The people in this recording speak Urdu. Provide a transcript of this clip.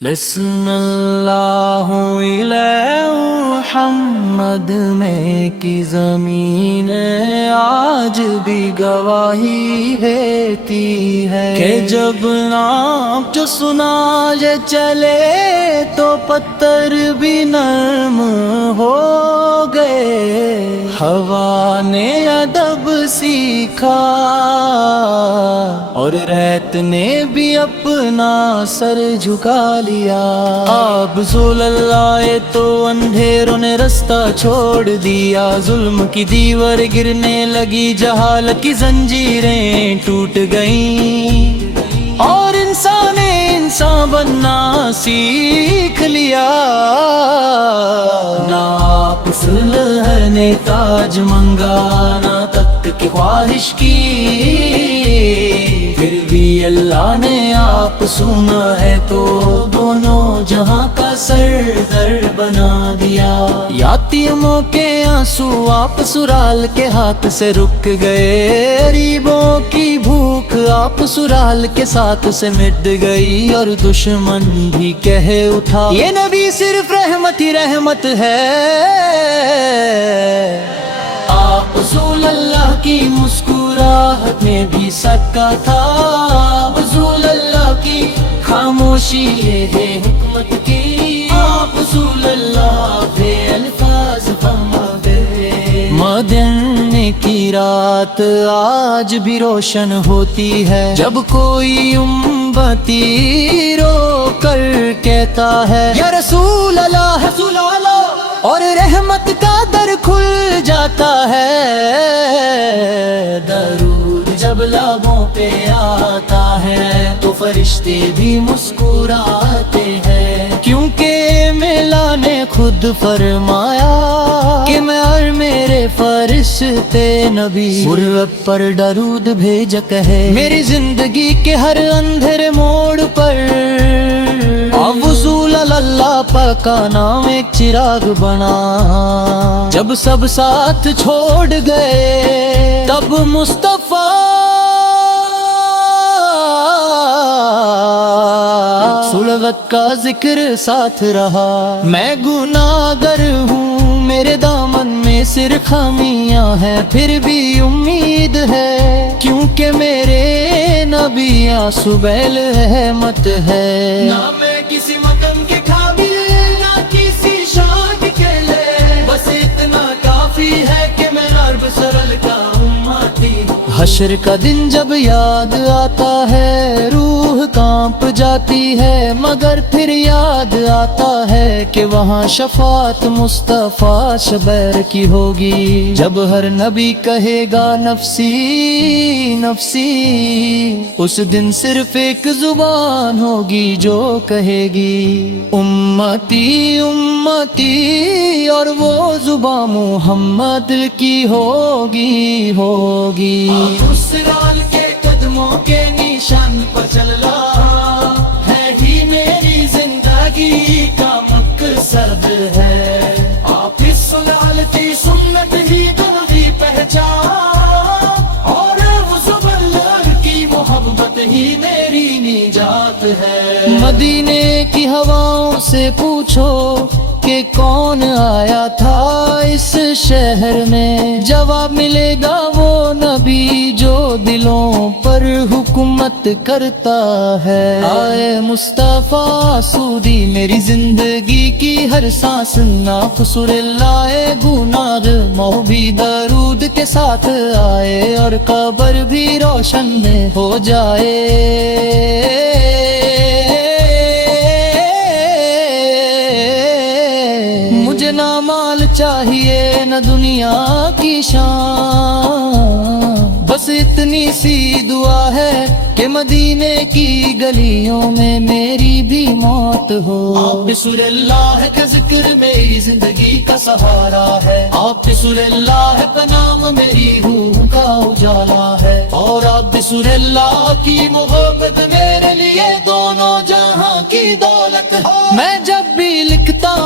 بسم اللہ محمد میں کی زمین آج بھی گواہی دیتی ہے کہ جب نام جو سنا یہ چلے تو پتھر بھی نرم ہو گئے۔ ہوا نے ادب سیکھا اور ریت نے بھی اپنا سر جھکا لیا۔ آپ رسول اللہ تو اندھیروں نے رستہ چھوڑ دیا، ظلم کی دیوار گرنے لگی، جہالت کی زنجیریں ٹوٹ گئیں اور انسان بننا سیکھ لیا۔ نہ آپ صلح نے تاج منگا نہ تخت کی خواہش کی، پھر بھی اللہ نے آپ سنا ہے تو دونوں جہاں کا سردر بنا دیا۔ یتیموں کے آنسو آپ سرال کے ہاتھ سے رک گئے، غریبوں کی بھوک آپ سرال کے ساتھ سے مٹ گئی، اور دشمن بھی کہہ اٹھا یہ نبی صرف رحمت ہی رحمت ہے۔ آپ رسول اللہ کی مسکراہٹ میں بھی سکا تھا، رسول اللہ کی خاموشی یہ ہے حکمت کی، آپ رسول اللہ بے الفاظ فرما دے۔ مدینے کی رات آج بھی روشن ہوتی ہے جب کوئی امتی رو کر کہتا ہے یا رسول اللہ رسول اللہ، اور رحمت کا در کھل جاتا ہے۔ درود جب لبوں پہ آتا ہے تو فرشتے بھی مسکراتے ہیں، کیونکہ مولا نے خود فرمایا کہ میں اور میرے فرشتے نبی غربت پر درود بھیج کہے میری زندگی کے ہر اندھیرے موڑ پر۔ رسول اللہ پاک کا نام ایک چراغ بنا، جب سب ساتھ چھوڑ گئے تب مصطفیٰ صلوات کا ذکر ساتھ رہا۔ میں گناہگار ہوں، میرے دامن میں صرف خامیاں ہیں، پھر بھی امید ہے کیونکہ میرے نبی آسوبیل رحمت ہے۔ نہ میں کسی مقام کے قابل نہ کسی شان کے لے، بس اتنا کافی ہے کہ میں عرب سرل کا امتی۔ حشر کا دن جب یاد آتا ہے روح کانپ جاتی ہے، مگر پھر یاد آتا ہے کہ وہاں شفاعت مصطفیٰ شبیر کی ہوگی، جب ہر نبی کہے گا نفسی نفسی، اس دن صرف ایک زبان ہوگی جو کہے گی امتی امتی، اور وہ زبان محمد کی ہوگی ہوگی۔ اس رال کے قدموں کے نشان پر چل رہا ہے ہی میری زندگی کا مقصد ہے، آپ اس سلال کی سنت ہی تو میری پہچان، اور حضور اللہ کی محبت ہی میری نجات ہے۔ مدینے کی ہواؤں سے پوچھو کہ کون آیا تھا اس شہر میں، جواب ملے گا وہ نبی جو دلوں پر حکومت کرتا ہے۔ آئے مصطفیٰ سودی میری زندگی کی ہر سانس، ناقصور لائے گناہ مو بھی درود کے ساتھ آئے، اور قبر بھی روشن ہو جائے۔ مجھے نہ مال چاہیے نہ دنیا کی شان، بس اتنی سی دعا ہے کہ مدینے کی گلیوں میں میری بھی موت ہو۔ آپ رسول اللہ کا ذکر میری زندگی کا سہارا ہے، آپ رسول اللہ کا نام میری روح کا اجالا ہے، اور آپ رسول اللہ کی محبت میرے لیے دونوں جہاں کی دولت ہے۔ میں جب بھی لکھتا